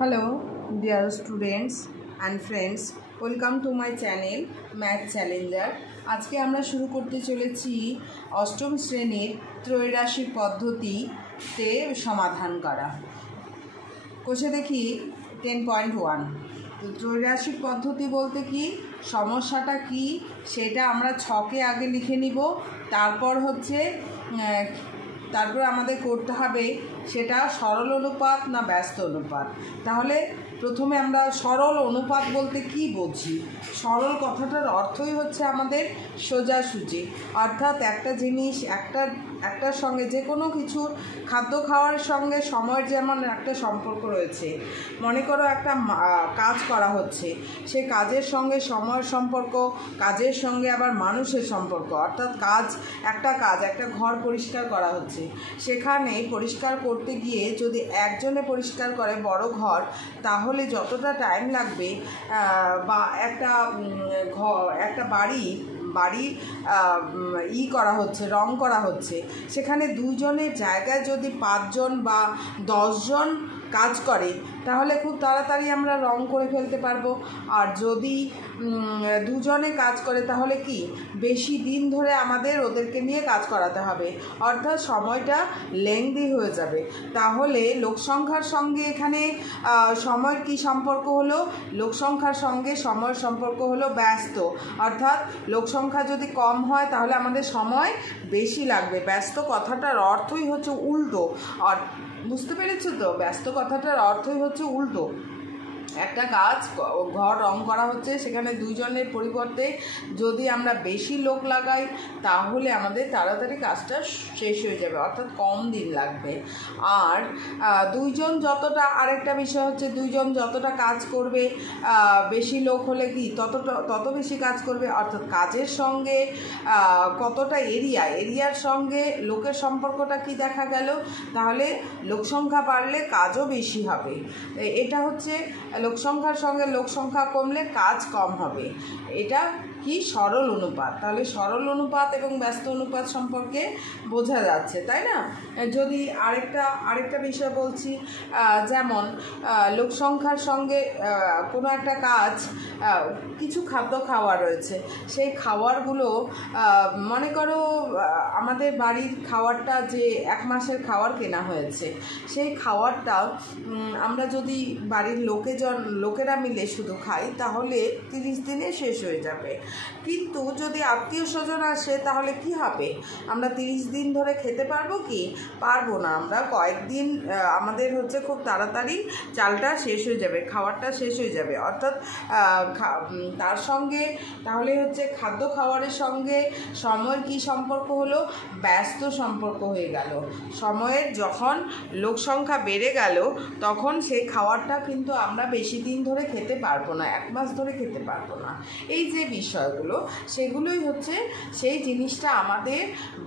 Hello, dear students and friends. Welcome to my channel Math Challenger. আজকে আমরা শুরু করতে চলেছি অষ্টম শ্রেণীর ত্রৈরাশিক পদ্ধতিতে সমাধান করা। কোষে দেখি 10.1। তো ত্রৈরাশিক পদ্ধতি বলতে কি, সমস্যাটা কি সেটা আমরা ছকে আগে লিখে নিব, তারপর আমাদের করতে হবে সেটা সরল অনুপাত না ব্যস্ত অনুপাত। তাহলে প্রথমে আমরা সরল অনুপাত বলতে কি বুঝি। সরল কথাটার অর্থই হচ্ছে আমাদের সোজাসুজি, অর্থাৎ একটা জিনিস একটার সঙ্গে যে কোনো কিছুর খাদ্য খাওয়ার সঙ্গে সময়ের যেমন একটা সম্পর্ক রয়েছে। মনে করো একটা কাজ করা হচ্ছে, সে কাজের সঙ্গে সময়ের সম্পর্ক, কাজের সঙ্গে আবার মানুষের সম্পর্ক। অর্থাৎ একটা ঘর পরিষ্কার করা হচ্ছে, সেখানে পরিষ্কার করতে গিয়ে যদি একজনে পরিষ্কার করে বড় ঘর, তাহলে যতটা টাইম লাগবে বা একটা বাড়ি করা হচ্ছে, রং করা হচ্ছে, সেখানে দুজনের জায়গায় যদি 5 জন বা 10 জন কাজ করে তাহলে খুব তাড়াতাড়ি আমরা রং করে ফেলতে পারবো। আর যদি দুজনে কাজ করে তাহলে কি বেশি দিন ধরে আমাদের ওদেরকে নিয়ে কাজ করাতে হবে, অর্থাৎ সময়টা লেংদি হয়ে যাবে। তাহলে লোকসংখ্যার সঙ্গে এখানে সময়ের কি সম্পর্ক হলো? লোকসংখ্যার সঙ্গে সময়ের সম্পর্ক হলো ব্যস্ত, অর্থাৎ লোকসংখ্যা যদি কম হয় তাহলে আমাদের সময় বেশি লাগবে। ব্যস্ত কথাটার অর্থই হচ্ছে উল্টো। আর বুঝতে পেরেছো তো? ব্যস্ত কথাটার অর্থই হচ্ছে উল্টো। একটা কাজ, ঘর রং করা হচ্ছে, সেখানে 2 জনের পরিবর্তে যদি আমরা বেশি লোক লাগাই তাহলে আমাদের তাড়াতাড়ি কাজটা শেষ হয়ে যাবে, অর্থাৎ কম দিন লাগবে। আর 2 জন যতটা, আরেকটা বিষয় হচ্ছে 2 জন যতটা কাজ করবে, বেশি লোক হলে কি তত বেশি কাজ করবে। অর্থাৎ কাজের সঙ্গে কতটা এরিয়ার সঙ্গে লোকের সম্পর্কটা কি দেখা গেল, তাহলে লোকসংখ্যা বাড়লে কাজও বেশি হবে। এটা হচ্ছে লোকসংখ্যার সঙ্গে লোকসংখ্যা কমলে কাজ কম হবে। এটা কি সরল অনুপাত। তাহলে সরল অনুপাত এবং ব্যস্ত অনুপাত সম্পর্কে বোঝা যাচ্ছে, তাই না? যদি আরেকটা বিষয় বলছি, যেমন লোকসংখ্যার সঙ্গে কোনো একটা কাজ, কিছু খাদ্য খাওয়া রয়েছে, সেই খাবারগুলো মনে করো আমাদের বাড়ির খাবারটা যে 1 মাসের খাবার কেনা হয়েছে, সেই খাবারটা আমরা যদি বাড়ির লোকেরা মিলে শুধু খাই তাহলে 30 দিনে শেষ হয়ে যাবে। কিন্তু যদি আত্মীয় স্বজন আসে তাহলে কি হবে? আমরা 30 দিন ধরে খেতে পারবো কি? পারবো না। আমরা কয়েকদিন, আমাদের খুব তাড়াতাড়ি চালটা শেষ হয়ে যাবে, খাবারটা শেষ হয়ে যাবে। অর্থাৎ তার সঙ্গে তাহলে খাদ্য খাবারের সঙ্গে সময়ের কি সম্পর্ক হলো? ব্যস্ত সম্পর্ক হয়ে গেল। সময়ের যখন লোকসংখ্যা বেড়ে গেল তখন সেই খাবারটা কিন্তু আমরা বেশি দিন ধরে খেতে পারবো না, 1 মাস ধরে খেতে পারবো না। এই যে বিষয়গুলো, সেগুলোই সেই জিনিসটা আমাদের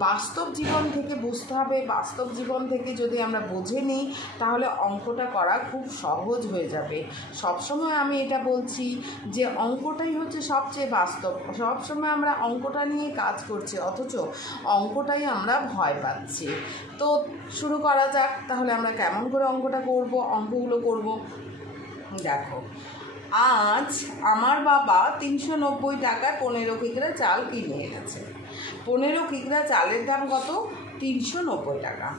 বাস্তব জীবন থেকে বুঝতে হবে। বাস্তব জীবন থেকে যদি আমরা বুঝে নিই তাহলে অঙ্কটা করা খুব সহজ হয়ে যাবে। সবসময় আমি এটা বলছি যে অঙ্কটাই সবচেয়ে বাস্তব। সবসময় আমরা অঙ্কটা নিয়ে কাজ করছি, অথচ অঙ্কটাই আমরা ভয় পাচ্ছি। তো শুরু করা যাক। তাহলে আমরা কেমন করে অঙ্কগুলো করব দেখো। আজ আমার বাবা 390 টাকায় 15 কিগ্রা চাল কিনে এনেছে। 15 কিগ্রা চালের দাম কত? 390 টাকা।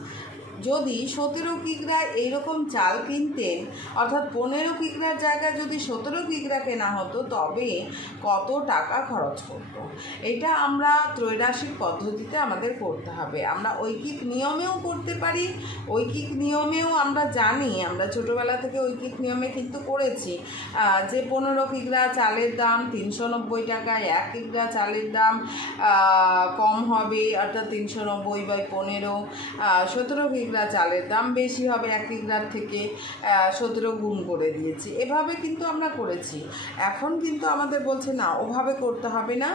যদি 17 কিগ্রা এইরকম চাল কিনতেন, অর্থাৎ 15 কিগ্রার জায়গায় যদি 17 কিগ্রা কেনা হতো, তবে কত টাকা খরচ করতো? এটা আমরা ত্রৈরাশিক পদ্ধতিতে আমাদের করতে হবে। আমরা ঐকিক নিয়মেও করতে পারি। ঐকিক নিয়মেও আমরা জানি, আমরা ছোটোবেলা থেকে ঐকিক নিয়মে কিন্তু করেছি যে 15 কিগ্রা চালের দাম 390 টাকায় 1 কিগ্রা চালের দাম কম হবে, অর্থাৎ 390/15। 17 কিগ্রা চালের দাম বেশি হবে 1 কিগ্রার থেকে, 17 গুণ করে দিয়েছি। এভাবে কিন্তু আমরা করেছি। এখন কিন্তু আমাদের বলছে না, ওভাবে করতে হবে না,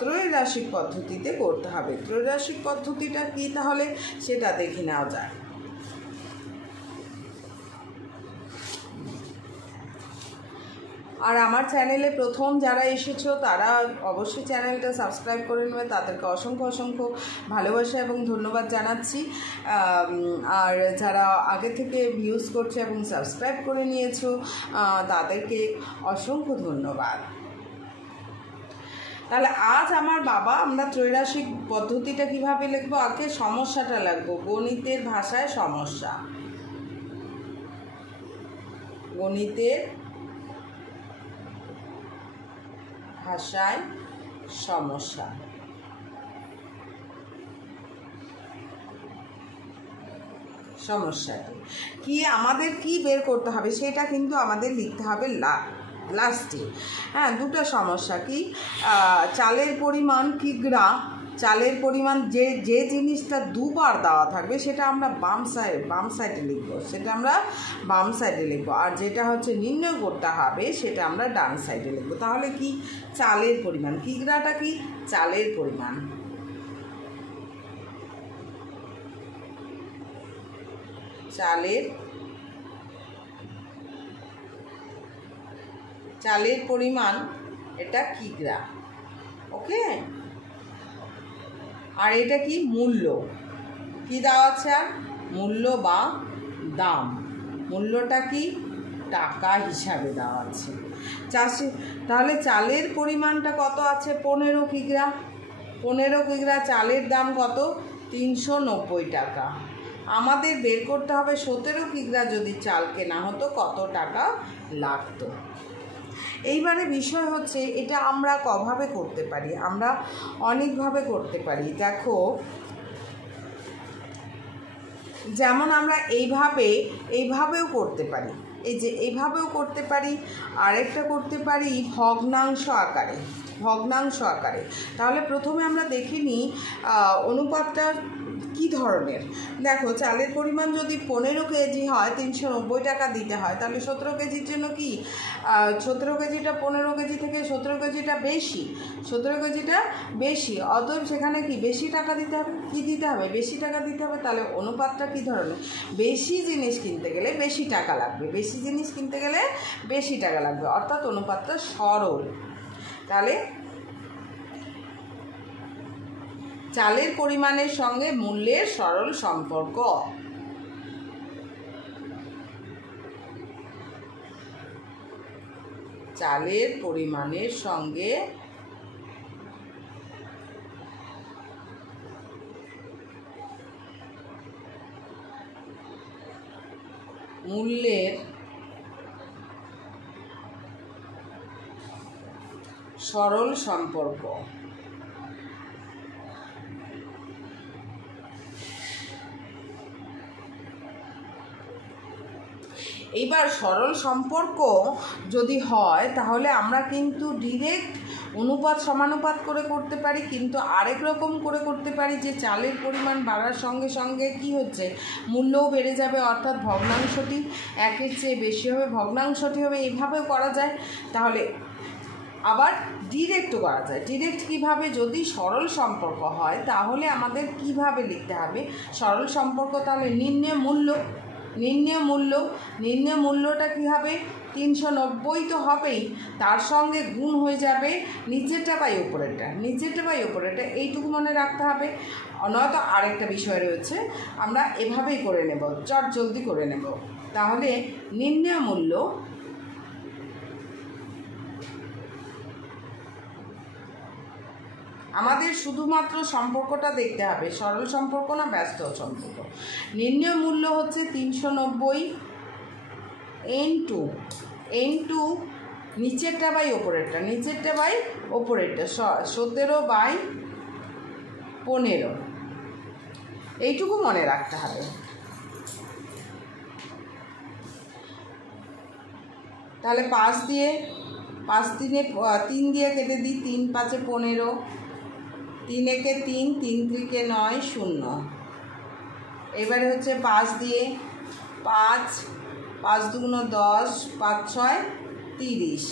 ত্রৈরাশিক পদ্ধতিতে করতে হবে। ত্রৈরাশিক পদ্ধতিটা কি তাহলে সেটা দেখে নেওয়া যায়। আর আমার চ্যানেলে প্রথম যারা এসেছো তারা অবশ্যই চ্যানেলটা সাবস্ক্রাইব করে নেবে, তাদেরকে অসংখ্য অসংখ্য ভালোবাসা এবং ধন্যবাদ জানাচ্ছি। আর যারা আগে থেকে ভিউজ করছে এবং সাবস্ক্রাইব করে নিয়েছো তাদেরকে অসংখ্য ধন্যবাদ। তাহলে আজ আমার বাবা আমরা ত্রৈরাশিক পদ্ধতিটা কিভাবে লিখবো, আগে সমস্যাটা লিখবো। গণিতের ভাষায় সমস্যা, গণিতের ভাষায় সমস্যা। সমস্যাটি কি আমাদের কি বের করতে হবে সেটা কিন্তু আমাদের লিখতে হবে লাস্টে। হ্যাঁ, দুটো সমস্যা কি, চালের পরিমাণ কিগ্রা, চালের পরিমাণ যে জিনিসটা দুবার দেওয়া থাকবে সেটা আমরা বাম সাইডে লিখব, সেটা আমরা বাম সাইডে লিখব, আর যেটা হচ্ছে নির্ণয় করতে হবে সেটা আমরা ডান সাইডে লিখব। তাহলে কি, চালের পরিমাণ, কিগ্রাটা কি, চালের পরিমাণ, চালের পরিমাণ এটা কিগ্রা। ওকে, আর এটা কি, মূল্য, কি দেওয়া আছে, আর মূল্য বা দাম, মূল্যটা কি, টাকা হিসাবে দেওয়া আছে। তাহলে চালের পরিমাণটা কত আছে, 15 কিগ্রা। 15 কিগ্রা চালের দাম কত, 390 টাকা। আমাদের বের করতে হবে 17 কিগ্রা যদি চাল কেনা হতো কত টাকা লাগতো। এইবারে বিষয় হচ্ছে এটা আমরা কভাবে করতে পারি, আমরা অনেকভাবে করতে পারি। দেখো, যেমন আমরা এইভাবেও করতে পারি, এই যে এইভাবেও করতে পারি, আরেকটা করতে পারি ভগ্নাংশ আকারে। তাহলে প্রথমে আমরা দেখে নিই অনুপাতটা কি ধরনের। দেখো, চালের পরিমাণ যদি 15 কেজি হয় 390 টাকা দিতে হয়, তাহলে 17 কেজির জন্য কি, 17 কেজিটা 15 কেজি থেকে 17 কেজিটা বেশি, 17 কেজিটা বেশি, অতএব সেখানে কি বেশি টাকা দিতে হবে, কি দিতে হবে, বেশি টাকা দিতে হবে। তাহলে অনুপাতটা কি ধরনের, বেশি জিনিস কিনতে গেলে বেশি টাকা লাগবে, বেশি জিনিস কিনতে গেলে বেশি টাকা লাগবে, অর্থাৎ অনুপাতটা সরল। তাহলে চালের পরিমাণের সঙ্গে মূল্যের সরল সম্পর্ক। চালের পরিমাণের সঙ্গে মূল্যের সরল সম্পর্ক। এইবার সরল সম্পর্ক যদি হয় তাহলে আমরা কিন্তু ডিরেক্ট অনুপাত সমানুপাত করে করতে পারি, কিন্তু আরেক রকম করে করতে পারি যে চালের পরিমাণ বাড়ার সঙ্গে সঙ্গে কি হচ্ছে, মূল্যও বেড়ে যাবে, অর্থাৎ ভগ্নাংশটি একের চেয়ে বেশি হবে, ভগ্নাংশটি হবে, এইভাবেও করা যায়। তাহলে আবার ডিরেক্টও করা যায়। ডিরেক্ট কিভাবে, যদি সরল সম্পর্ক হয় তাহলে আমাদের কিভাবে লিখতে হবে সরল সম্পর্ক, তাহলে নির্ণয় মূল্যটা কী হবে, 390 তো হবেই, তার সঙ্গে গুণ হয়ে যাবে নিচেরটা বাই উপরেরটা, এইটুকু মনে রাখতে হবে। নয়তো আরেকটা বিষয় রয়েছে, আমরা এভাবেই করে নেব, চট জলদি করে নেব। তাহলে নির্ণয় মূল্য আমাদের শুধুমাত্র সম্পর্কটা দেখতে হবে, সরল সম্পর্ক না ব্যস্ত সম্পর্ক। নির্ণয় মূল্য হচ্ছে 390 ইন্টু নিচেরটা বাই ওপরেরটা, 17/15, এইটুকু মনে রাখতে হবে। তাহলে 5 দিয়ে 3 দিয়ে কেটে দিই, 3 5 15, 3 একে 3, 3 3 9, 0। এবারে হচ্ছে 5 দিয়ে 5 5 2 10, 5 6 30।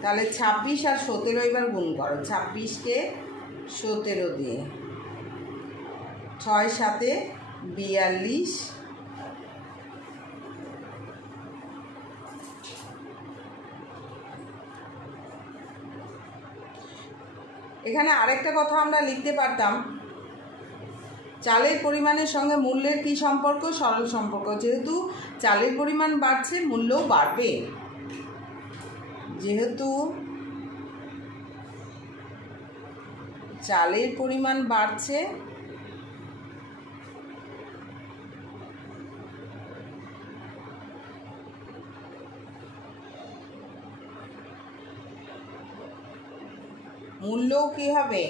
তাহলে 26 আর 17 এবার গুণ করো, 26কে 17 দিয়ে, 6 7 42, এখানে আরেকটা কথা আমরা লিখতে পারতাম, চালের পরিমাণের সঙ্গে মূল্যের কি সম্পর্ক? সরল সম্পর্ক। যেহেতু চালের পরিমাণ বাড়ছে, মূল্যও বাড়বে। যেহেতু চালের পরিমাণ বাড়ছে, মূল্যও কি হবে?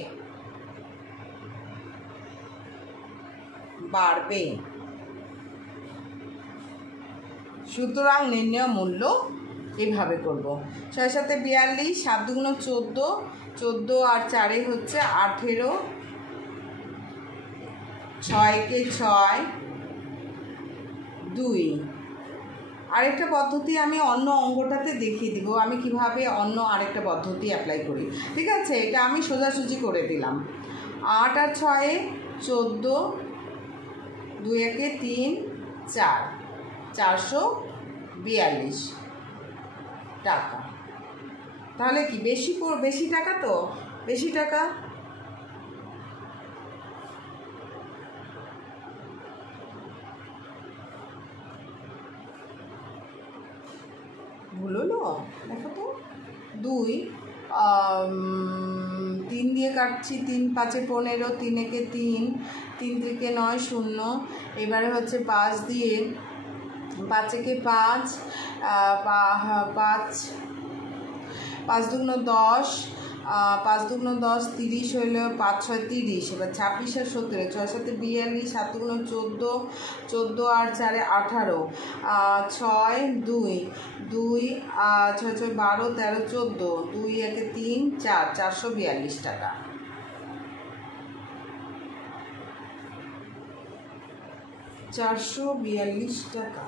বাড়বে। সুতরাং নির্ণয় মূল্য এভাবে করব। 6 7 42, 7 2 14, 14 আর 4 হচ্ছে 18, 6 কে 6, 2। আরেকটা পদ্ধতি আমি অন্য অঙ্কটাতে দেখিয়ে দিব আমি কিভাবে অন্য আরেকটা পদ্ধতি অ্যাপ্লাই করি। ঠিক আছে, এটা আমি সোজাসুজি করে দিলাম। 8 আর 6 14, 2 একে 3, 4, 442 টাকা। তাহলে কি বেশি টাকা? তো বেশি টাকা। ভুল হলো, দেখো তো। 2, 3 দিয়ে কাটছি, 3 5 15, 3 একে 3, 3 থেকে 9 0। এবারে হচ্ছে 5 দিয়ে, 5 একে 5, 5 5 2 10, 5 2 10, 30 হইল, 5 6 30। এবার 26 আর 17, 6 7 42, 7 2 14, 14 আর 4 18, 6 2 2, 6 6 12, 13 14, 2 একে 3 4, 442 টাকা। টাকা।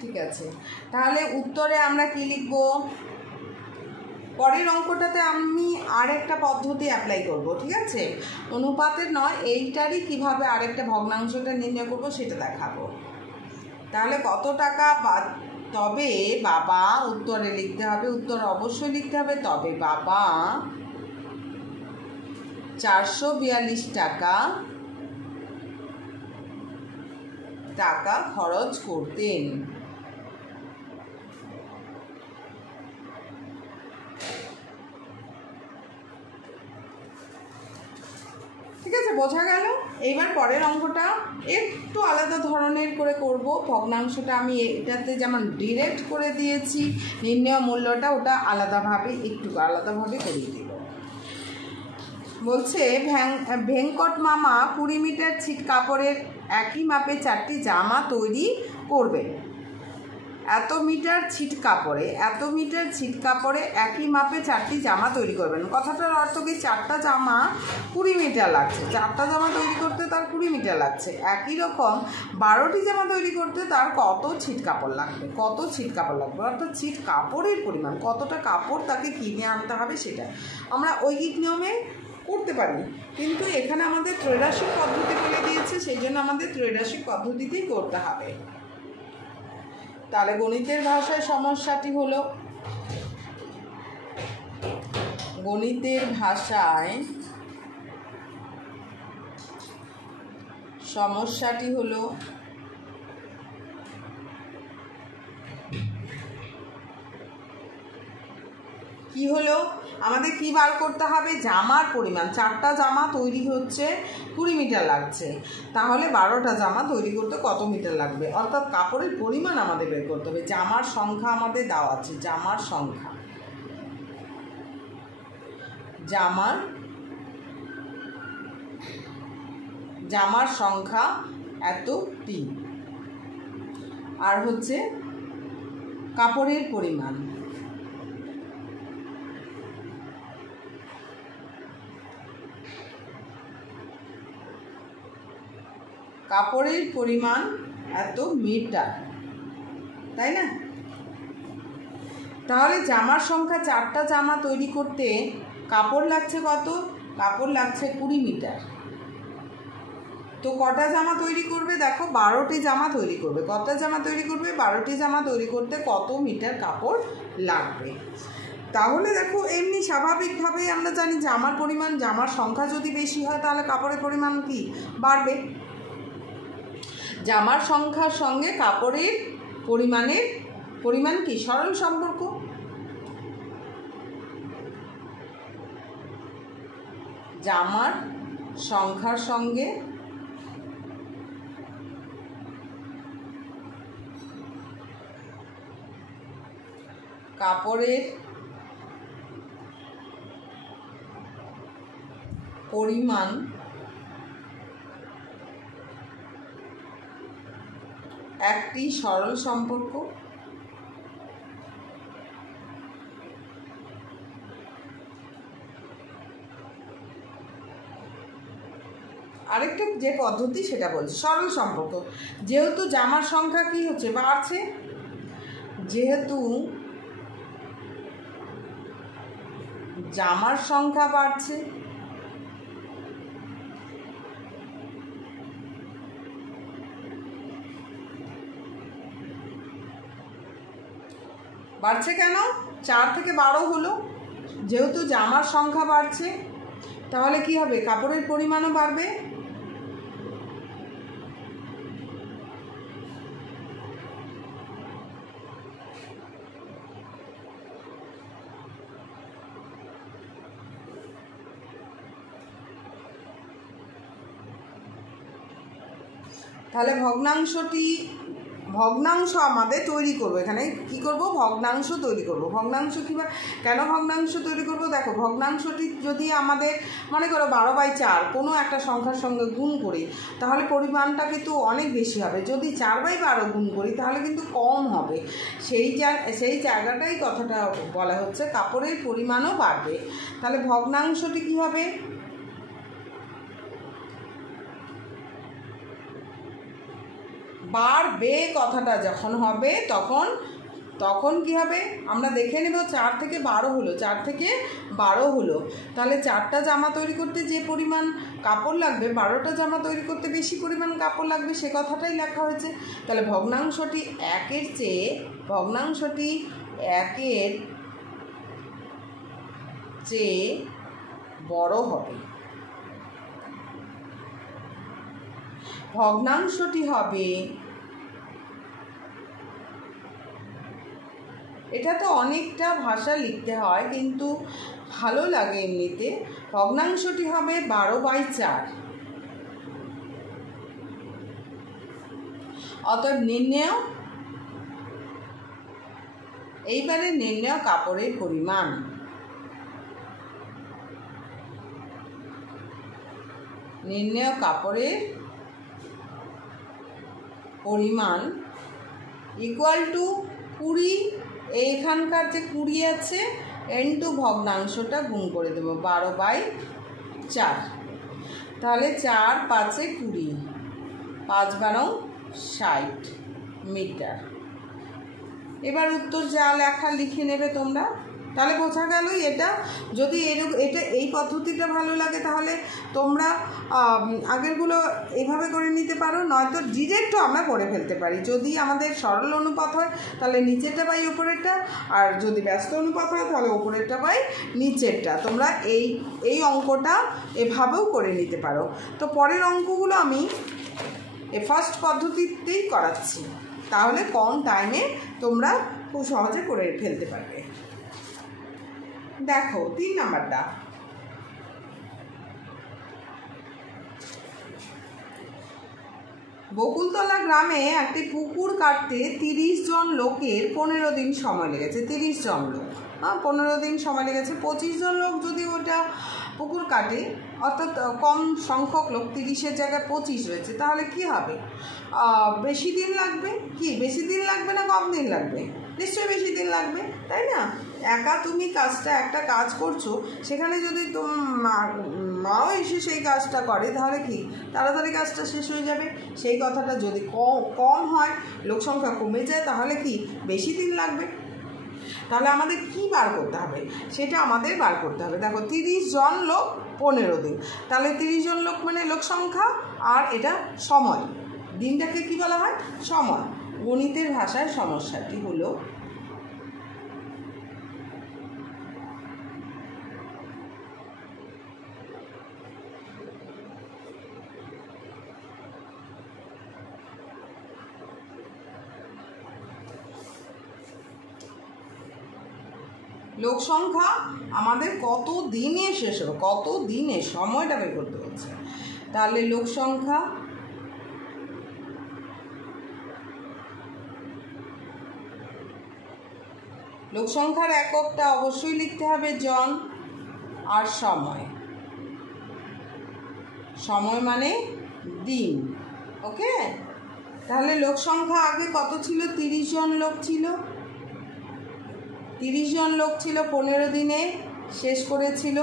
ঠিক আছে, তাহলে উত্তরে আমরা কি লিখব? পরের অঙ্কটাতে আমি আরেকটা পদ্ধতি অ্যাপ্লাই করব। ঠিক আছে, অনুপাতের নয়, এইটারই কিভাবে আরেকটা ভগ্নাংশটা নির্ণয় করব সেটা দেখাবো। তাহলে কত টাকা? তবে বাবা উত্তরে লিখতে হবে, উত্তর অবশ্যই লিখতে হবে। তবে বাবা 442 টাকা খরচ করতেন। ঠিক আছে, বোঝা গেল? এইবার পরের অঙ্কটা একটু আলাদা ধরনের করে করব। ভগ্নাংশটা আমি এটাতে যেমন ডিরেক্ট করে দিয়েছি, নির্ণয় মূল্যটা ওটা একটু আলাদাভাবে করিয়ে দেব। বলছে ভেঙ্কট মামা 20 মিটার ছিট কাপড়ের একই মাপে 4টি জামা তৈরি করবেন। এত মিটার ছিট কাপড়ে একই মাপে 4টি জামা তৈরি করবেন। কথাটার অর্থ কি? 4টা জামা 20 মিটার লাগছে। 4টা জামা তৈরি করতে তার 20 মিটার লাগছে। একই রকম 12টি জামা তৈরি করতে তার কত ছিট কাপড় লাগবে? অর্থাৎ ছিট কাপড়ের পরিমাণ, কতটা কাপড় তাকে কিনে আনতে হবে সেটা আমরা ঐকিক নিয়মে করতে পারি, কিন্তু এখানে আমাদের ত্রৈরাশিক পদ্ধতি বলে দিয়েছে, সেই জন্য আমাদের ত্রৈরাশিক পদ্ধতিতেই করতে হবে। তাহলে গণিতের ভাষায় সমস্যাটি হলো, কি হলো? আমাদের কি বার করতে হবে? জামার পরিমাণ। 4টা জামা তৈরি হচ্ছে 20 মিটার লাগছে, তাহলে 12টা জামা তৈরি করতে কত মিটার লাগবে? অর্থাৎ কাপড়ের পরিমাণ আমাদের বের করতে হবে। জামার সংখ্যা আমাদের দেওয়া আছে, জামার সংখ্যা এতটি, আর হচ্ছে কাপড়ের পরিমাণ কাপড়ের পরিমাণ এত মিটার, তাই না? তাহলে জামার সংখ্যা 4টা জামা তৈরি করতে কাপড় লাগছে কত? কাপড় লাগছে 20 মিটার। তো কটা জামা তৈরি করবে? দেখো 12টি জামা তৈরি করবে। কটা জামা তৈরি করবে? 12টি জামা তৈরি করতে কত মিটার কাপড় লাগবে? তাহলে দেখো এমনি স্বাভাবিকভাবেই আমরা জানি জামার পরিমাণ, জামার সংখ্যা যদি বেশি হয় তাহলে কাপড়ের পরিমাণ কি বাড়বে? জামার সংখ্যার সঙ্গে কাপড়ের পরিমাণ কি সরল সম্পর্ক। জামার সংখ্যার সঙ্গে কাপড়ের পরিমাণ একটি সরল সম্পর্ক। আরেকটা যে পদ্ধতি সেটা বলছি সরল সম্পর্ক। যেহেতু জামার সংখ্যা কি হচ্ছে বাড়ছে, যেহেতু জামার সংখ্যা বাড়ছে কেন? 4 থেকে 12 হলো। যেহেতু জামার সংখ্যা বাড়ছে তাহলে কি হবে? কাপড়ের পরিমাণও বাড়বে। তাহলে ভগ্নাংশ আমাদের তৈরি করব। এখানে কি করব? ভগ্নাংশ তৈরি করব। ভগ্নাংশ কীভাবে, কেন ভগ্নাংশ তৈরি করব? দেখো ভগ্নাংশটি যদি আমাদের মনে করো 12/4 কোনো একটা সংখ্যার সঙ্গে গুণ করি তাহলে পরিমাণটা কিন্তু অনেক বেশি হবে। যদি 4/12 গুণ করি তাহলে কিন্তু কম হবে। সেই জায়গাটাই কথাটা বলা হচ্ছে কাপড়ের পরিমাণও বাড়বে। তাহলে ভগ্নাংশটি কী হবে? বাড়বে কথাটা যখন হবে তখন কি হবে আমরা দেখে নেব। 4 থেকে 12 হলো, 4 থেকে 12 হলো। তাহলে 4টা জামা তৈরি করতে যে পরিমাণ কাপড় লাগবে 12টা জামা তৈরি করতে বেশি পরিমাণ কাপড় লাগবে, সে কথাটাই লেখা হয়েছে। তাহলে ভগ্নাংশটি 1-এর চেয়ে বড় হবে। ভগ্নাংশটি হবে, এটা তো অনেকটা ভাষা লিখতে হয় কিন্তু ভালো লাগে এমনিতে। ভগ্নাংশটি হবে 12/4। অতএব এইবারে নির্ণয় কাপড়ের পরিমাণ। নির্ণয় কাপড়ের পরিমাণ ইকুয়াল টু 20। এইখানকার যে 20 আছে ইনটু ভগ্নাংশটা গুণ করে দেবো 12/4। তাহলে 4×5 = 20, 5×12 = 60 মিটার। এবার উত্তর যা লেখা লিখে নেবে তোমরা। তাহলে বোঝা গেল এটা। যদি এই পদ্ধতিটা ভালো লাগে তাহলে তোমরা আগেরগুলো এইভাবে করে নিতে পারো, নয়তো ডিরেক্টও আমরা করে ফেলতে পারি। যদি আমাদের সরল অনুপাত হয় তাহলে নিচেরটা বাই উপরেরটা, আর যদি ব্যস্ত অনুপাত হয় তাহলে উপরেরটা বাই নিচেরটা। তোমরা এই অঙ্কটা এভাবেও করে নিতে পারো। তো পরের অঙ্কগুলো আমি ফার্স্ট পদ্ধতিতেই করাচ্ছি, তাহলে কম টাইমে তোমরা খুব সহজে করে ফেলতে পারবে। দেখো 3 নাম্বারটা। বকুলতলা গ্রামে একটি পুকুর কাটতে 30 জন লোকের 15 দিন সময় লেগেছে। 30 জন লোক 15 দিন সময় লেগেছে। 25 জন লোক যদি ওটা পুকুর কাটে, অর্থাৎ কম সংখ্যক লোক, 30-এর জায়গায় 25 রয়েছে, তাহলে কি হবে? বেশি দিন লাগবে। কি বেশি দিন লাগবে না কম দিন লাগবে? নিশ্চয়ই বেশি দিন লাগবে, তাই না? একা তুমি একটা কাজ করছো, সেখানে যদি মাও এসে সেই কাজটা করে তাহলে কি তাড়াতাড়ি কাজটা শেষ হয়ে যাবে। সেই কথাটা যদি কম হয়, লোক সংখ্যা কমে যায়, তাহলে কি বেশি দিন লাগবে। তাহলে আমাদের কি বার করতে হবে, সেটা আমাদের বার করতে হবে। দেখো 30 জন লোক 15 দিন, তাহলে 30 জন লোক মানে লোক সংখ্যা, আর এটা সময়, দিনটাকে কি বলা হয়, সময়। গণিতের ভাষায় সমস্যাটি হলো লোক সংখ্যা আমাদের কত দিনে শেষ হবে, কত দিনে, সময়টা বের করতে হচ্ছে। তাহলে লোক সংখ্যা লোক সংখ্যার এককটা অবশ্যই লিখতে হবে জন, আর সময় মানে দিন। ওকে, তাহলে লোক সংখ্যা আগে কত ছিল, 30 জন লোক ছিল। 30 জন লোক ছিল, 15 দিনে শেষ করেছিল।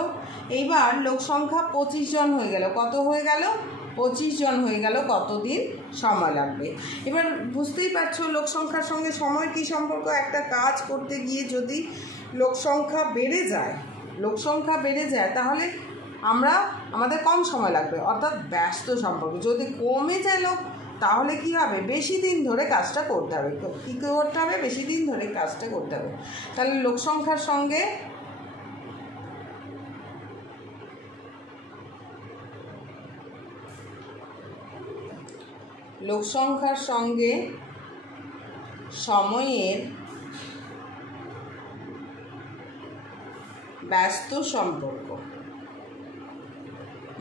এইবার লোক সংখ্যা 25 জন হয়ে গেল। কত হয়ে গেল, 25 জন হয়ে গেল, কতদিন সময় লাগবে। এবার বুঝতেই পারছো লোক সংখ্যার সঙ্গে সময় কী সম্পর্ক। একটা কাজ করতে গিয়ে যদি লোক সংখ্যা বেড়ে যায় তাহলে আমাদের কম সময় লাগবে, অর্থাৎ ব্যস্ত সম্পর্ক। যদি কমে যায় লোক, তাহলে কি হবে, বেশি দিন ধরে কাজটা করতে হবে। কী করতে হবে, বেশি দিন ধরে কাজটা করতে হবে। তাহলে লোক সংখ্যার সঙ্গে সময়ের ব্যস্ত সম্পর্ক,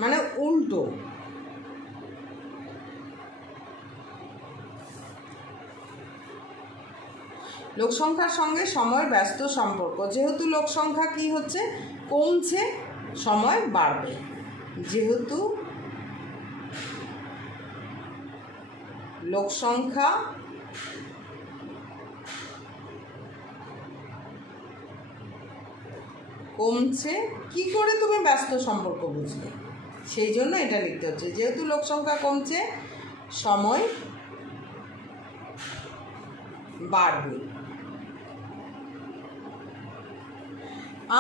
মানে উল্টো। লোক সংখ্যার সঙ্গে সময়ের ব্যস্ত সম্পর্ক। যেহেতু লোক সংখ্যা কি হচ্ছে, কমছে, সময় বাড়বে। যেহেতু লোক সংখ্যা কমছে, কি করে তুমি ব্যস্ত সম্পর্ক বুঝবে, সেই জন্য এটা লিখতে হচ্ছে। যেহেতু লোক সংখ্যা কমছে, সময় বাড়বে।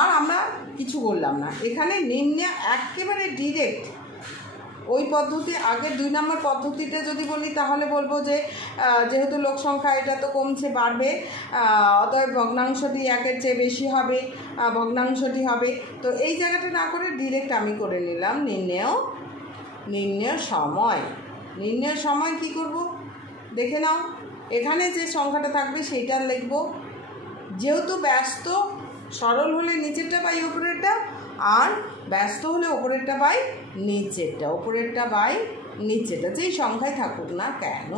আর আমরা কিছু বললাম না এখানে, নির্ণয় একেবারে ডিরেক্ট ওই পদ্ধতি। আগের 2 নম্বর পদ্ধতিটা যদি বলি তাহলে বলবো যে যেহেতু লোক সংখ্যা এটা তো কমছে, বাড়বে, অতএব ভগ্নাংশটি 1-এর চেয়ে বেশি হবে, ভগ্নাংশটি হবে। তো এই জায়গাটা না করে ডিরেক্ট আমি করে নিলাম নির্ণয় সময়। কি করব দেখে নাও, এখানে যে সংখ্যাটা থাকবে সেইটা লিখব। যেহেতু ব্যস্ত, সরল হলে নিচেরটা বাই উপরেরটা, আর ব্যস্ত হলে উপরেরটা বাই নিচেরটা, যেই সংখ্যায় থাকুক না কেন।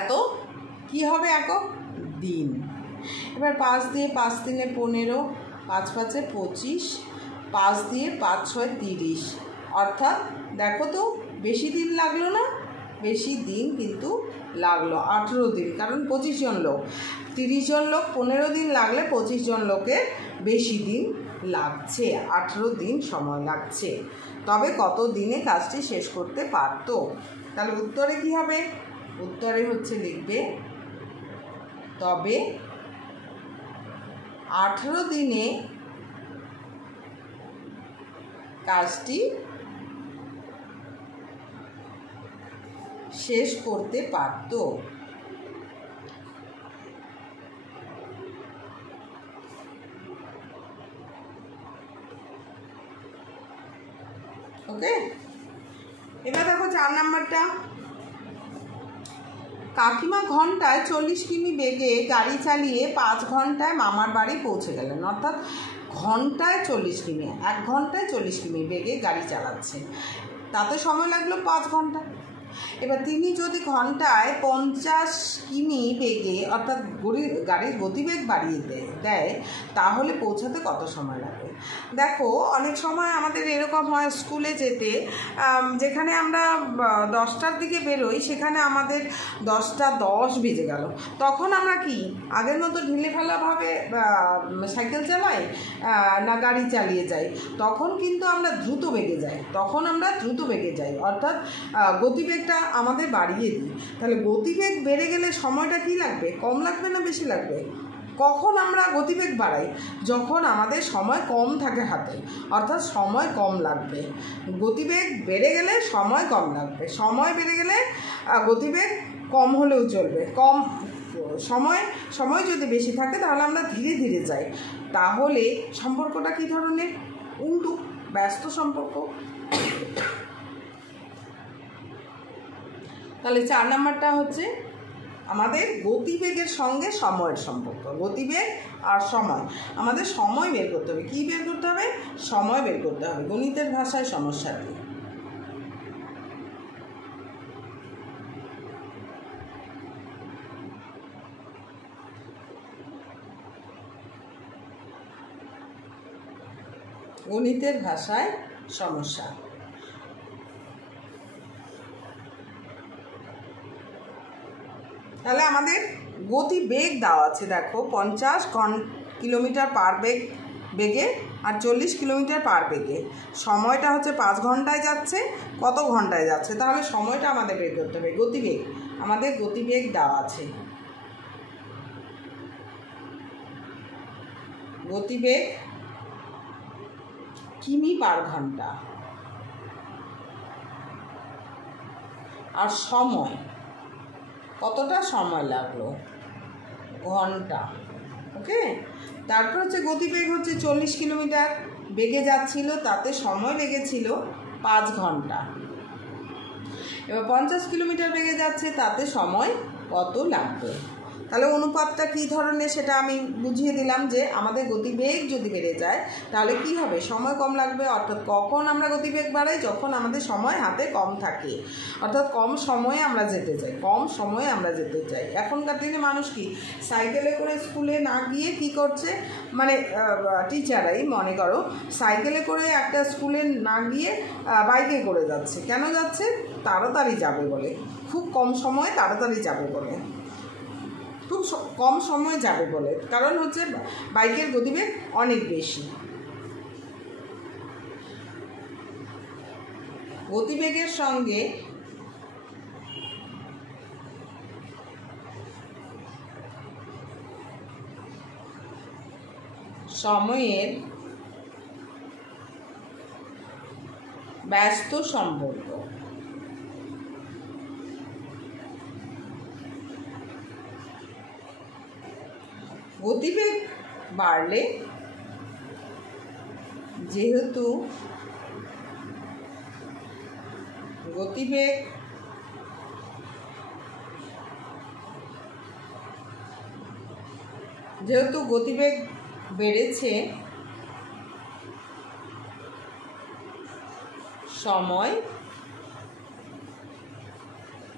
এত কি হবে, একক দিন। এবার 5 দিয়ে 5 3 15, 5 5 25, 5 দিয়ে 5 6 30, অর্থাৎ দেখো তো বেশি দিন লাগলো না, বেশি দিন কিন্তু লাগলো 18 দিন, কারণ 25 জন লোক। 30 জন লোক 15 দিন লাগলে 25 জন লোকের বেশি দিন লাগছে, 18 দিন সময় লাগছে। তবে কত দিনে কাজটি শেষ করতে পারতো। তাহলে উত্তরে কি হবে, উত্তরে হচ্ছে লিখবে তবে 18 দিনে কাজটি শেষ করতে পারত। ওকে, এবার দেখো 4 নাম্বারটা। কাকিমা ঘন্টায় 40 কিমি বেগে গাড়ি চালিয়ে 5 ঘন্টায় মামার বাড়ি পৌঁছে গেলেন। অর্থাৎ ঘন্টায় 40 কিমি, 1 ঘন্টায় 40 কিমি বেগে গাড়ি চালাচ্ছে, তাতে সময় লাগলো 5 ঘন্টা। এবার তিনি যদি ঘন্টায় 50 কিমি বেগে অর্থাৎ গাড়ির গতিবেগ বাড়িয়ে দেয় তাহলে পৌঁছাতে কত সময় লাগবে? দেখো, অনেক সময় আমাদের এরকম হয় স্কুলে যেতে, যেখানে আমরা 10টার দিকে বেরোই সেখানে আমাদের 10:10 বেজে গেল। তখন আমরা কি আগের মতো ঢিলেঢালাভাবে সাইকেল চালাই না গাড়ি চালিয়ে যাই? তখন কিন্তু আমরা দ্রুত বেগে যাই, অর্থাৎ গতিবেগটা আমাদের বাড়িয়ে দিই। তাহলে গতিবেগ বেড়ে গেলে সময়টা কি লাগবে? কম লাগবে না বেশি লাগবে? কখন আমরা গতিবেগ বাড়াই? যখন আমাদের সময় কম থাকে হাতে, অর্থাৎ সময় কম লাগবে। গতিবেগ বেড়ে গেলে সময় কম লাগবে, সময় বেড়ে গেলে গতিবেগ কম হলেও চলবে। সময় যদি বেশি থাকে তাহলে আমরা ধীরে ধীরে যাই। তাহলে সম্পর্কটা কী ধরনের? উল্টো, ব্যস্ত সম্পর্ক। তাহলে 4 নাম্বারটা হচ্ছে আমাদের গতিবেগের সঙ্গে সময়ের সম্পর্ক। গতিবেগ আর সময়, আমাদের সময় বের করতে হবে। কী বের করতে হবে? সময় বের করতে হবে। গণিতের ভাষায় সমস্যাটি। গণিতের ভাষায় সমস্যা। তাহলে আমাদের গতিবেগ দেওয়া আছে, দেখো 50 কিলোমিটার পার বেগে আর 40 কিলোমিটার পার বেগে। সময়টা হচ্ছে 5 ঘন্টায় যাচ্ছে, কত ঘন্টায় যাচ্ছে? তাহলে সময়টা আমাদের বের করতে হবে। গতিবেগ, আমাদের গতিবেগ দেওয়া আছে। গতিবেগ কিমি পার ঘন্টা আর সময়, কতটা সময় লাগলো? ঘন্টা। ওকে, তারপর হচ্ছে গতিবেগ হচ্ছে 40 কিলোমিটার বেগে যাচ্ছিল, তাতে সময় লেগেছিল 5 ঘন্টা। এবার 50 কিলোমিটার বেগে যাচ্ছে, তাতে সময় কত লাগবে? তাহলে অনুপাতটা কী ধরনের সেটা আমি বুঝিয়ে দিলাম যে আমাদের গতিবেগ যদি বেড়ে যায় তাহলে কি হবে? সময় কম লাগবে। অর্থাৎ কখন আমরা গতিবেগ বাড়াই? যখন আমাদের সময় হাতে কম থাকে, অর্থাৎ কম সময়ে আমরা যেতে চাই। এখনকার দিনে মানুষ কি সাইকেলে করে স্কুলে না গিয়ে কি করছে, মানে টিচাররাই মনে করো সাইকেলে করে একটা স্কুলে না গিয়ে বাইকে করে যাচ্ছে। কেন যাচ্ছে? তাড়াতাড়ি যাবে বলে, খুব কম সময়ে তাড়াতাড়ি যাবে বলে, খুব কম সময় যাবে বলে। কারণ হচ্ছে বাইকের গতিবেগ অনেক বেশি। গতিবেগের সঙ্গে সময়ের ব্যস্ত সম্পর্ক। গতিবেগ বাড়লে যেহেতু গতিবেগ বেড়েছে, সময়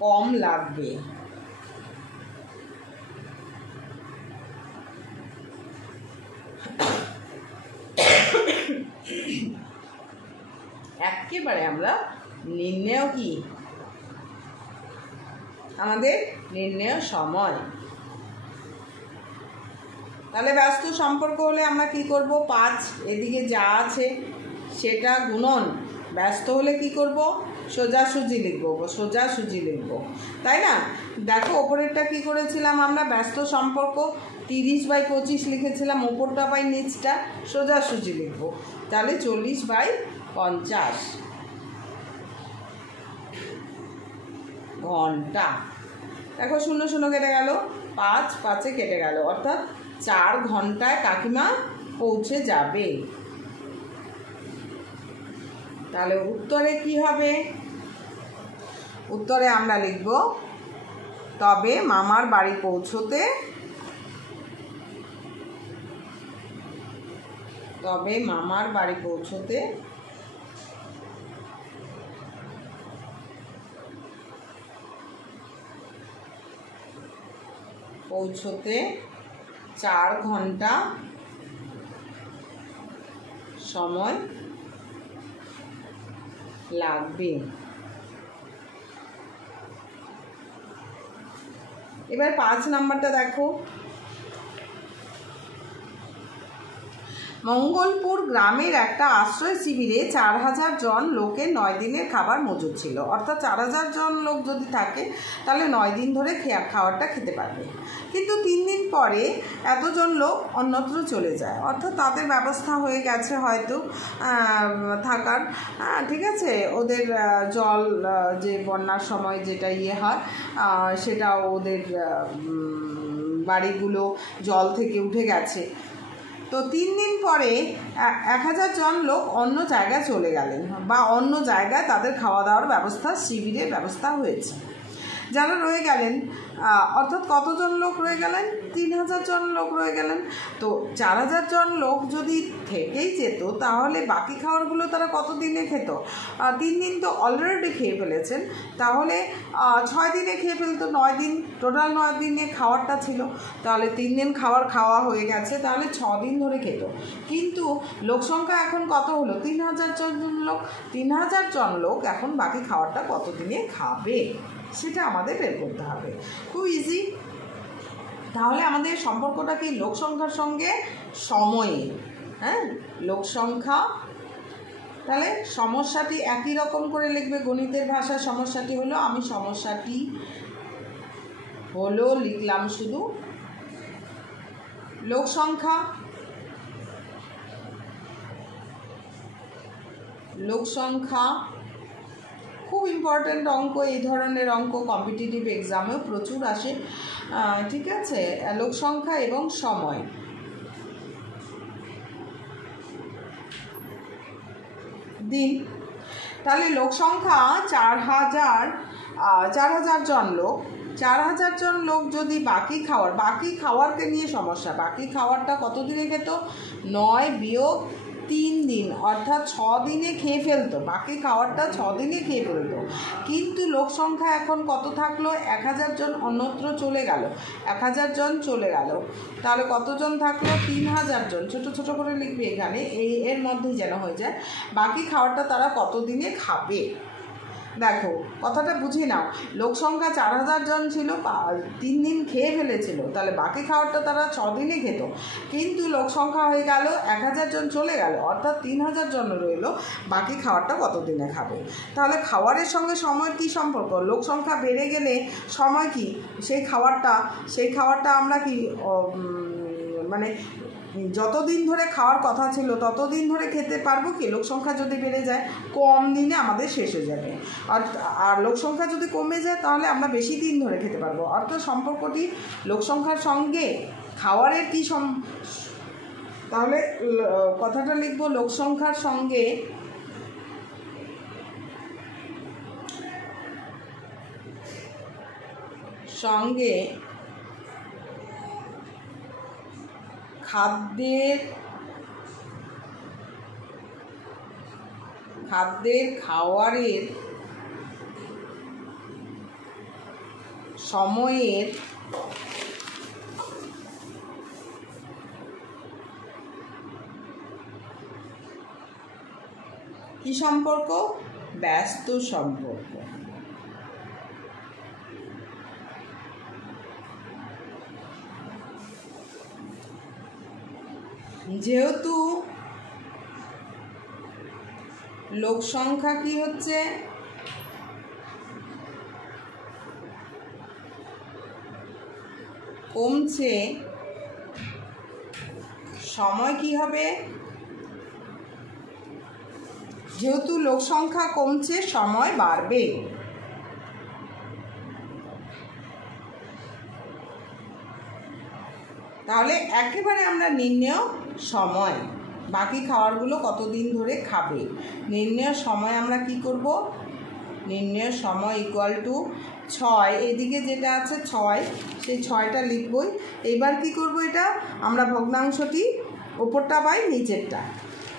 কম লাগবে। একেবারে আমরা নির্ণয় কি আমাদের নির্ণয় সময়। তাহলে ব্যস্ত সম্পর্ক হলে আমরা কি করব? 5 এদিকে যা আছে সেটা গুণন, ব্যস্ত হলে কি করব? সোজাসুজি লিখব, তাই না? দেখো ওপরেরটা কি করেছিলাম আমরা? ব্যস্ত সম্পর্ক 30/25 লিখেছিলাম, ওপরটা বাই নিচটা সোজাসুজি লিখব। তাহলে 40/50 ঘন্টা। দেখো 0 কেটে গেল, 5 কেটে গেল, অর্থাৎ 4 ঘন্টায় কাকিমা পৌঁছে যাবে। তাহলে উত্তরে কি হবে? উত্তরে আমরা লিখব তবে মামার বাড়ি পৌঁছতে পৌঁছতে 4 ঘন্টা সময় লাগবে। এবার 5 নাম্বারটা দেখো। মঙ্গলপুর গ্রামের একটা আশ্রয় শিবিরে 4000 জন লোকের 9 দিনের খাবার মজুদ ছিল। অর্থাৎ 4000 জন লোক যদি থাকে তাহলে 9 দিন ধরে খাবারটা খেতে পারবে। কিন্তু 3 দিন পরে এতজন লোক অন্যত্র চলে যায়, অর্থাৎ তাদের ব্যবস্থা হয়ে গেছে হয়তো থাকার, ঠিক আছে, ওদের জল যে বন্যার সময় যেটা হয় সেটা ওদের বাড়িগুলো জল থেকে উঠে গেছে। তো 3 দিন পরে 1000 জন লোক অন্য জায়গায় চলে গেলেন, বা অন্য জায়গায় তাদের খাওয়া দাওয়ার ব্যবস্থা, শিবিরের ব্যবস্থা হয়েছে। যারা রয়ে গেলেন, অর্থাৎ কতজন লোক রয়ে গেলেন? 3000 জন লোক রয়ে গেলেন। তো 4000 জন লোক যদি থেকেই যেত তাহলে বাকি খাবারগুলো তারা কত দিনে খেত? 3 দিন তো অলরেডি খেয়ে ফেলেছেন, তাহলে 6 দিনে খেয়ে ফেলতো। 9 দিন, টোটাল 9 দিনে খাবারটা ছিল, তাহলে 3 দিন খাওয়া হয়ে গেছে, তাহলে 6 দিন ধরে খেত। কিন্তু লোক সংখ্যা এখন কত হলো? 3000 জন লোক। 3000 জন লোক এখন বাকি খাবারটা কত দিনে খাবে সেটা আমাদের বের করতে হবে। খুব ইজি। তাহলে আমাদের সম্পর্কটা কি? লোক সংখ্যার সঙ্গে সময়ে, হ্যাঁ, লোক সংখ্যা। তাহলে সমস্যাটি একই রকম করে লিখবে গণিতের ভাষায়। সমস্যাটি হলো, আমি সমস্যাটি হলো লিখলাম শুধু লোক সংখ্যা, লোক সংখ্যা খুব ইম্পর্ট্যান্ট অঙ্ক। এই ধরনের অঙ্ক কম্পিটিটিভ এক্সামেও প্রচুর আসে, ঠিক আছে। লোক সংখ্যা এবং সময়। দিন। তাহলে লোক সংখ্যা 4000 জন লোক। 4000 জন লোক যদি বাকি খাওয়ারকে নিয়ে সমস্যা। বাকি খাওয়ারটা কত দিনে খেত? 9 বিয়োগ 3 দিন, অর্থাৎ 6 দিনে খেয়ে ফেলতো। বাকি খাবারটা 6 দিনে খেয়ে ফেলতো। কিন্তু লোক সংখ্যা এখন কত থাকলো? 1000 জন অন্যত্র চলে গেল। 1000 জন চলে গেল, তাহলে কতজন থাকলো? 3000 জন। ছোট ছোট করে লিখবে এখানে, এর মধ্যেই যেন হয়ে যায়। বাকি খাবারটা তারা কত দিনে খাবে? দেখো কথাটা বুঝে নাও। লোক সংখ্যা 4000 জন ছিল, 3 দিন খেয়ে ফেলেছিল, তাহলে বাকি খাবারটা তারা 6 দিনে খেত। কিন্তু লোক সংখ্যা হয়ে গেল 1000 জন চলে গেল, অর্থাৎ 3000 জন রইল, বাকি খাবারটা কত দিনে খাবে? তাহলে খাবারের সঙ্গে সময়ের কী সম্পর্ক? লোক সংখ্যা বেড়ে গেলে সময় কি? সেই খাবারটা আমরা কি মানে যতদিন ধরে খাওয়ার কথা ছিল ততদিন ধরে খেতে পারবো কি? লোক সংখ্যা যদি বেড়ে যায় কম দিনে আমাদের শেষ হয়ে যাবে, আর লোক সংখ্যা যদি কমে যায় তাহলে আমরা বেশি দিন ধরে খেতে পারবো। অর্থাৎ সম্পর্কটি লোক সংখ্যার সঙ্গে খাওয়ারের কি তাহলে কথাটা লিখবো লোক সংখ্যার সঙ্গে খাওয়ারের সময়ের কি সম্পর্ক? ব্যস্ত সম্পর্ক। যেহেতু লোক সংখ্যা কি হচ্ছে? কমছে, সময় কি হবে? যেহেতু লোক সংখ্যা কমছে সময় বাড়বে। তাহলে একেবারে আমরা নির্ণয় সময়, বাকি খাবারগুলো কতদিন ধরে খাবে, নির্ণয় সময় আমরা কি করব? নির্ণয় সময় ইকুয়াল টু 6, এদিকে যেটা আছে 6, সেই 6টা লিখবই। এবার কি করব? এটা আমরা ভগ্নাংশটি ওপরটা বাই নিচেরটা,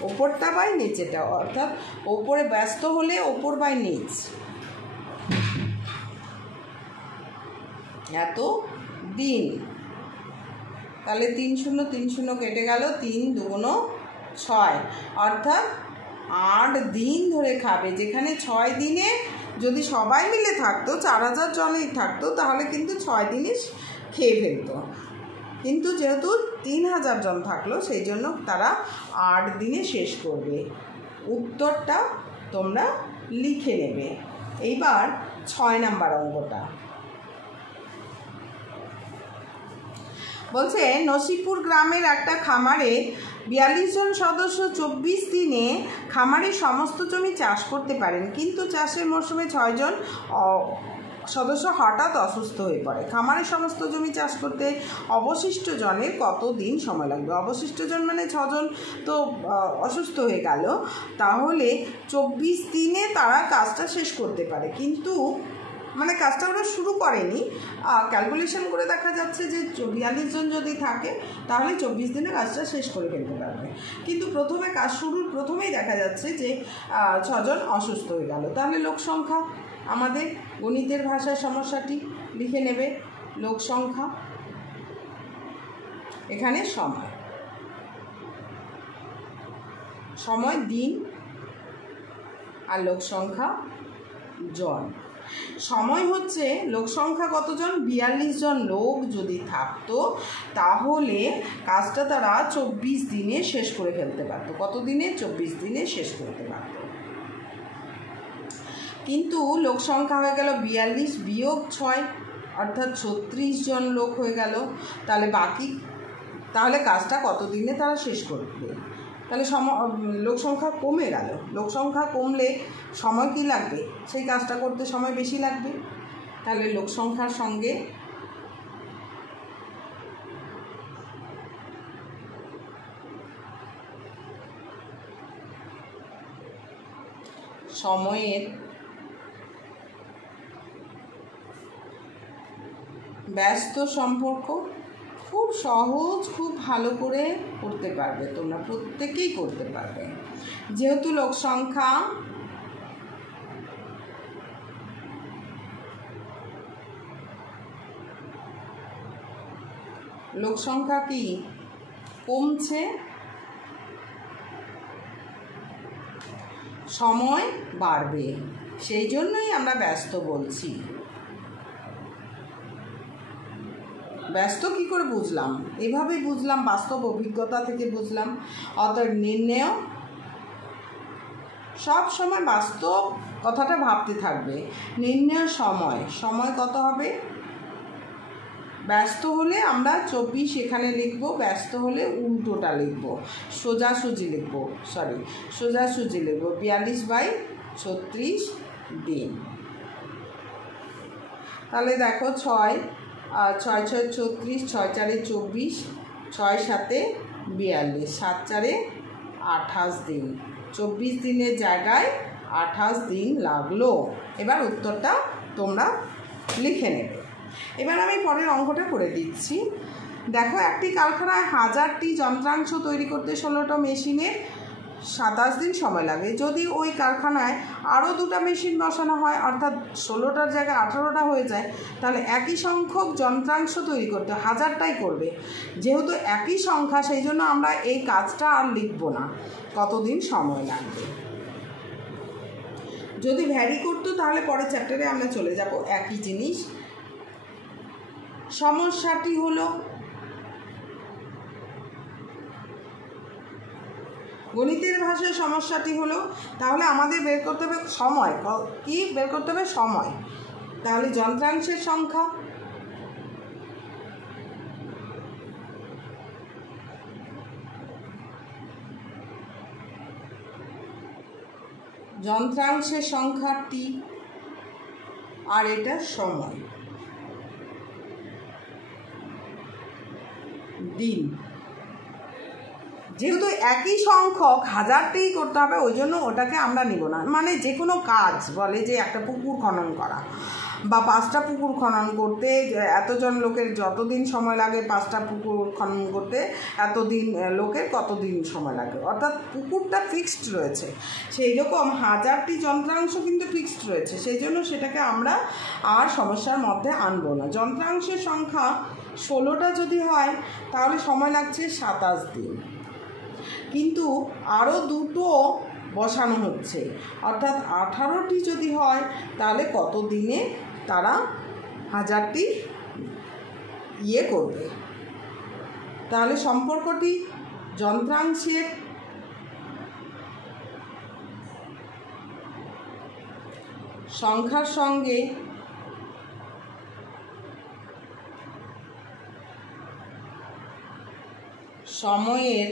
ওপরটা বাই নিচেরটা, অর্থাৎ ওপরে ব্যস্ত হলে ওপর বাই নিচ, এত দিন। তাহলে 3 শূন্য 3 শূন্য কেটে গেল, 3 দুগুণ 6, অর্থাৎ 8 দিন ধরে খাবে। যেখানে 6 দিনে যদি সবাই মিলে থাকতো, 4000 জনেই থাকতো, তাহলে কিন্তু 6 দিনে খেয়ে ফেলতো। কিন্তু যেহেতু 3000 জন থাকলো, সেই জন্য তারা 8 দিনে শেষ করবে। উত্তরটা তোমরা লিখে নেবে। এইবার 6 নাম্বার অঙ্কটা বলছে, নসিপুর গ্রামের একটা খামারে 42 জন সদস্য 24 দিনে খামারের সমস্ত জমি চাষ করতে পারেন, কিন্তু চাষের মরশুমে 6 জন সদস্য হঠাৎ অসুস্থ হয়ে পড়ে। খামারের সমস্ত জমি চাষ করতে অবশিষ্ট জনের কত দিন সময় লাগবে? অবশিষ্ট জন মানে 6 জন তো অসুস্থ হয়ে গেল, তাহলে 24 দিনে তারা কাজটা শেষ করতে পারে। কিন্তু মানে কাজটা ওরা শুরু করেনি, ক্যালকুলেশন করে দেখা যাচ্ছে যে 42 জন যদি থাকে তাহলে 24 দিনে কাজটা শেষ করে ফেলতে পারবে। কিন্তু প্রথমে কাজ শুরুর প্রথমেই দেখা যাচ্ছে যে 6 জন অসুস্থ হয়ে গেল। তাহলে লোক সংখ্যা, আমাদের গণিতের ভাষায় সমস্যাটি লিখে নেবে। লোক সংখ্যা, এখানে সময় দিন, আর লোক সংখ্যা জন। সময় হচ্ছে লোক সংখ্যা কতজন? 42 জন লোক যদি থাকতো তাহলে কাজটা তারা 24 দিনে শেষ করে ফেলতে পারতো। কত দিনে? 24 দিনে শেষ করতে পারতো। কিন্তু লোক সংখ্যা হয়ে গেল 42 বিয়োগ 6, অর্থাৎ 36 জন লোক হয়ে গেল। তাহলে কাজটা কত দিনে তারা শেষ করবে? তাহলে লোক সংখ্যা কমে গেল। লোক সংখ্যা কমলে সময় কি লাগবে? সেই কাজটা করতে সময় বেশি লাগবে। তাহলে লোক সংখ্যার সঙ্গে সময়ের ব্যস্ত সম্পর্ক খুব সহজ, খুব ভালো করে করতে পারবে, তোমরা প্রত্যেকেই করতে পারবে। যেহেতু লোক সংখ্যা কি কমছে, সময় বাড়বে, সেই জন্যই আমরা ব্যস্ত বলছি। ব্যস্ত কি করে বুঝলাম? এভাবেই বুঝলাম, বাস্তব অভিজ্ঞতা থেকে বুঝলাম। অতএব নির্ণয় সব সময় বাস্তব কথাটা ভাবতে থাকবে। নির্ণয় সময় কত হবে? ব্যস্ত হলে আমরা 24 এখানে লিখব, ব্যস্ত হলে উল্টোটা লিখব, সোজাসুজি লিখব 42/36 দিন। তাহলে দেখো 6 6 6 36, 6 4 24, 6 7 42, 7 4 28 দিন। 24 দিনের জায়গায় 28 দিন লাগলো। এবার উত্তরটা তোমরা লিখে নেবে। এবার আমি পরের অঙ্কটা করে দিচ্ছি। দেখো, একটি কারখানায় 1000টি যন্ত্রাংশ তৈরি করতে 16টা মেশিনের 27 দিন সময় লাগে। যদি ওই কারখানায় আরও 2টা মেশিন বসানো হয়, অর্থাৎ 16টার জায়গায় 18টা হয়ে যায়, তাহলে একই সংখ্যক যন্ত্রাংশ তৈরি করতে 1000টাই করবে। যেহেতু একই সংখ্যা, সেই জন্য আমরা এই কাজটা আর লিখব না, কতদিন সময় লাগবে। যদি ভ্যারি করতো তাহলে পরের চ্যাপ্টারে আমরা চলে যাব। একই জিনিস। সমস্যাটি হলো, গণিতের ভাষায় সমস্যাটি হলো, তাহলে আমাদের বের করতে হবে সময়। কি বের করতে হবে? সময়। তাহলে যন্ত্রাংশের সংখ্যা, যন্ত্রাংশের সংখ্যা টি, আর এটা সময় দিন। যেহেতু একই সংখ্যক 1000টিই করতে হবে, ওই জন্য ওটাকে আমরা নিব না। মানে যে কোনো কাজ, বলে যে একটা পুকুর খনন করা, বা 5টা পুকুর খনন করতে এতজন লোকের যতদিন সময় লাগে, 5টা পুকুর খনন করতে এতদিন লোকের কতদিন সময় লাগে, অর্থাৎ পুকুরটা ফিক্সড রয়েছে। সেই রকম 1000টি যন্ত্রাংশ কিন্তু ফিক্সড রয়েছে, সেই জন্য সেটাকে আমরা আর সমস্যার মধ্যে আনবো না। যন্ত্রাংশের সংখ্যা 16টা যদি হয় তাহলে সময় লাগছে 27 দিন, কিন্তু আরও 2টো বসানো হচ্ছে, অর্থাৎ 18টি যদি হয় তাহলে কত দিনে তারা 1000টি করবে। তাহলে সম্পর্কটি যন্ত্রাংশের সংখ্যার সঙ্গে সময়ের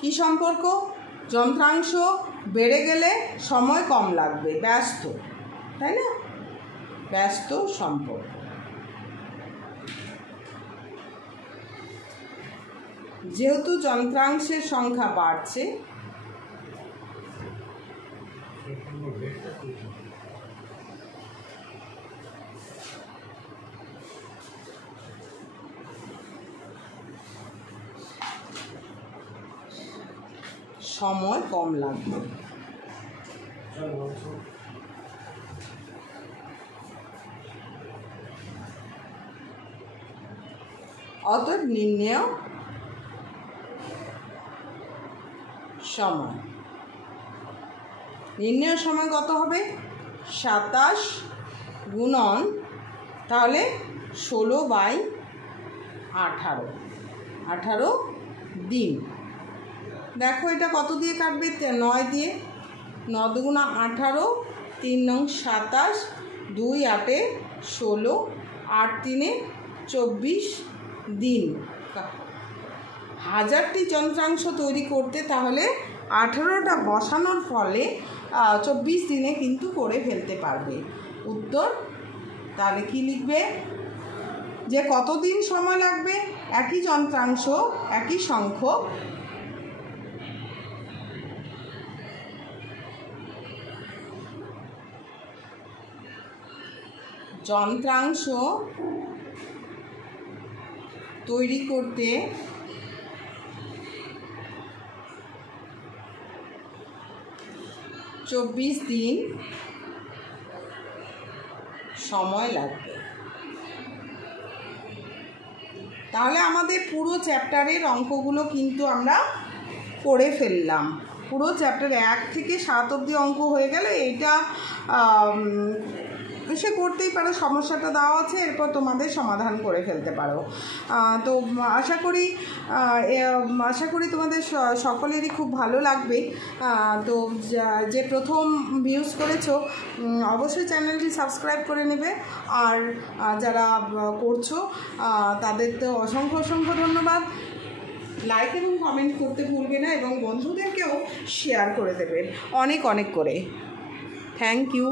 কি সম্পর্ক? যন্ত্রাংশ বেড়ে গেলে সময় কম লাগবে, ব্যস্ত, তাই না? ব্যস্ত সম্পর্ক। যেহেতু যন্ত্রাংশের সংখ্যা বাড়ছে, সময় কম লাগবে। অতএব নির্ণেয় সময়, নির্ণেয় সময় কত হবে? 27 গুণন তাহলে 16/18, 18 দিন। দেখো এটা কত দিয়ে কাটবে? 9 দিয়ে। 9 দুগুণা 18, 3 নং 27, 2 8 16, 8 3 24 দিন। 1000টি যন্ত্রাংশ তৈরি করতে তাহলে 18টা বসানোর ফলে 24 দিনে কিন্তু করে ফেলতে পারবে। উত্তর তাহলে কি লিখবে? যে কতদিন সময় লাগবে? একই যন্ত্রাংশ, একই সংখ্যক, যন্ত্রাংশ তৈরি করতে 24 দিন সময় লাগবে। তাহলে আমাদের পুরো চ্যাপ্টারের অঙ্কগুলো কিন্তু আমরা করে ফেললাম। পুরো চ্যাপ্টার 1 থেকে 7 অবধি অঙ্ক হয়ে গেল। এইটা সে করতেই পারো, সমস্যাটা দেওয়া আছে, এরপর তোমাদের সমাধান করে ফেলতে পারো। তো আশা করি তোমাদের সকলেরই খুব ভালো লাগবে। তো যে প্রথম ভিউজ করেছো অবশ্যই চ্যানেলটি সাবস্ক্রাইব করে নেবে, আর যারা করছো তাদের তো অসংখ্য অসংখ্য ধন্যবাদ। লাইক এবং কমেন্ট করতে ভুলবে না, এবং বন্ধুদেরকেও শেয়ার করে দেবেন অনেক অনেক করে। Thank you.